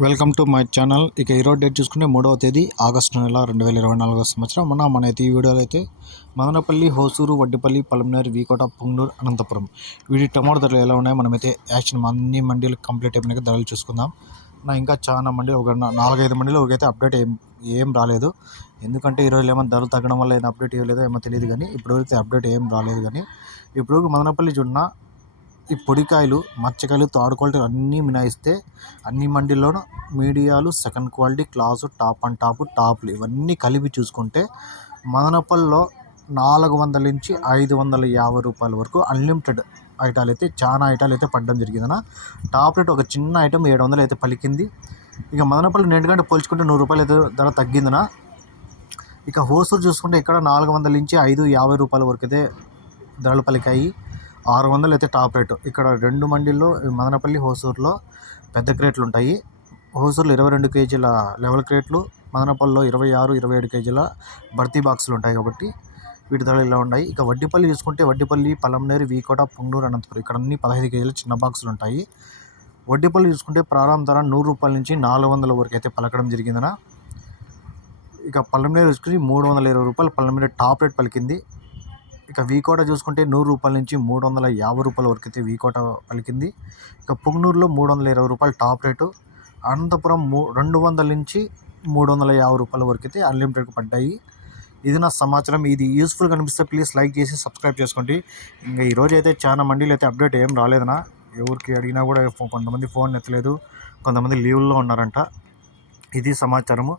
Welcome to my channel. ఇక ఈరోజు date చూసుకుంటే మూడవ తేదీ ఆగస్టు నెల రెండు వేల ఇరవై నాలుగో సంవత్సరం. మన మన అయితే ఈ వీడియోలో అయితే మదనపల్లి హోసూరు వడ్డిపల్లి పలమనేరు వీకోట పుంగూరు అనంతపురం వీటి టమాటో ధరలు ఎలా ఉన్నాయో? మనమైతే యాక్షన్ అన్ని మండీలు కంప్లీట్ అయిపోయినాక ధరలు చూసుకుందాం. నా ఇంకా చాలా మంది ఒక నాలుగైదు మండీలో ఒకైతే అప్డేట్ ఏం ఏం రాలేదు. ఎందుకంటే ఈరోజు ఏమైనా ధరలు తగ్గడం వల్ల ఏమైనా అప్డేట్ ఇవ్వలేదో ఏమో తెలియదు కానీ ఇప్పటివరకు అప్డేట్ ఏం రాలేదు కానీ ఇప్పుడు మదనపల్లి చూడన ఈ పొడికాయలు మచ్చకాయలు థర్డ్ క్వాలిటీ అన్నీ మినాయిస్తే అన్ని మండీల్లోనూ మీడియాలు second quality class top and top టాప్లు ఇవన్నీ కలిపి చూసుకుంటే మదనపల్లిలో నాలుగు వందల నుంచి ఐదు వందల యాభై రూపాయల వరకు అన్లిమిటెడ్ ఐటాలు అయితే చాలా ఐటాలు అయితే పడడం జరిగిందన్న. టాప్ రేట్ ఒక చిన్న ఐటమ్ ఏడు వందలు అయితే పలికింది. ఇక మదనపల్లి నిండుకంటే పోల్చుకుంటే నూరు రూపాయలు అయితే ధర తగ్గిందన ఇక హోల్సేల్ చూసుకుంటే ఇక్కడ నాలుగు వందల నుంచి ఐదు యాభై రూపాయల వరకు అయితే ధరలు పలికాయి. ఆరు వందలు అయితే టాప్ రేటు. ఇక్కడ రెండు మండీల్లో మదనపల్లి హోసూరులో పెద్ద క్రేట్లు ఉంటాయి. హోసూరులో ఇరవై రెండు కేజీల లెవెల్ క్రేట్లు మదనపల్లిలో ఇరవై ఆరు ఇరవై ఏడు కేజీల భర్తీ బాక్సులు ఉంటాయి కాబట్టి వీటి ధరలు ఇలా ఉన్నాయి. ఇక వడ్డిపల్లి చూసుకుంటే వడ్డిపల్లి పలంనేరు వీకోట పొంగనూరు అనంతపురం ఇక్కడ అన్ని పదహైదు కేజీల చిన్న బాక్సులు ఉంటాయి. వడ్డిపల్లి చూసుకుంటే ప్రారంభ ధర నూరు రూపాయల నుంచి నాలుగు వందల వరకు అయితే పలకడం జరిగిందన ఇక పల్లంనేరు చూసుకుని మూడు వందల ఇరవై రూపాయలు పల్లెమనేరు టాప్ రేట్ పలికింది. ఇక వీకోట చూసుకుంటే నూరు రూపాయల నుంచి మూడు వందల యాభై రూపాయల వరకు అయితే వీకోట పలికింది. ఇక పుంగనూరులో మూడు వందల ఇరవై రూపాయలు టాప్ రేటు అనంతపురం మూ రెండు వందల నుంచి మూడు వందల యాభై రూపాయల వరకు అయితే అన్లిమిటెడ్ పడ్డాయి. ఇది నా సమాచారం. ఇది యూస్ఫుల్ కనిపిస్తే ప్లీజ్ లైక్ చేసి సబ్స్క్రైబ్ చేసుకోండి. ఇంకా ఈరోజు అయితే చాలా మండీలు అయితే అప్డేట్ ఏం రాలేదనా ఎవరికి అడిగినా కూడా ఫో- కొంతమంది ఫోన్ ఎత్తలేదు. కొంతమంది లీవ్లో ఉన్నారంట. ఇది సమాచారము.